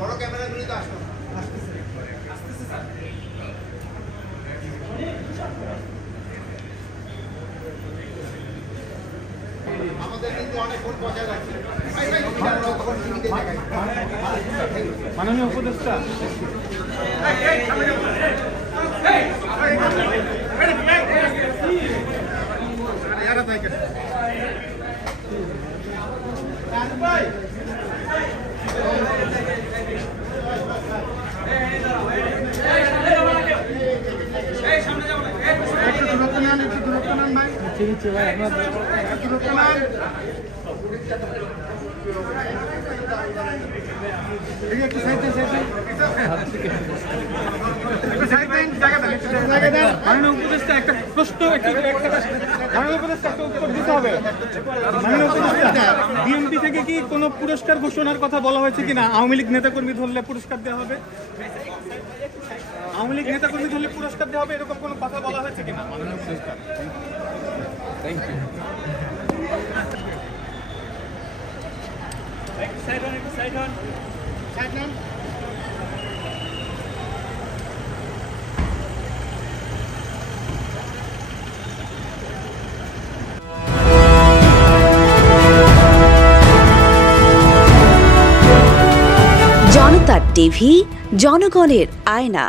বড় ক্যামেরাগুলি তো আসলো আসতেছে স্যার। আমাদের কিন্তু অনেক ভোট বজায় রাখছে। মাননীয় উপদেষ্টা মাননীয় উপদেষ্টা একটা প্রশ্ন মাননীয় উপদেষ্টা একটা উত্তর দিতে হবে। মাননীয় উপদেষ্টা বিএনপি থেকে কি কোনো পুরস্কার ঘোষণার কথা বলা হয়েছে কিনা? আওয়ামী লীগ নেতাকর্মী ধরলে পুরস্কার দেওয়া হবে, আওয়ামী লীগ নেতাকর্মী ধরলে পুরস্কার দেওয়া হবে, এরকম কোনো কথা বলা হয়েছে কিনা মাননীয় উপদেষ্টা? Thank you. জনতা টিভি, জনগণের আয়না।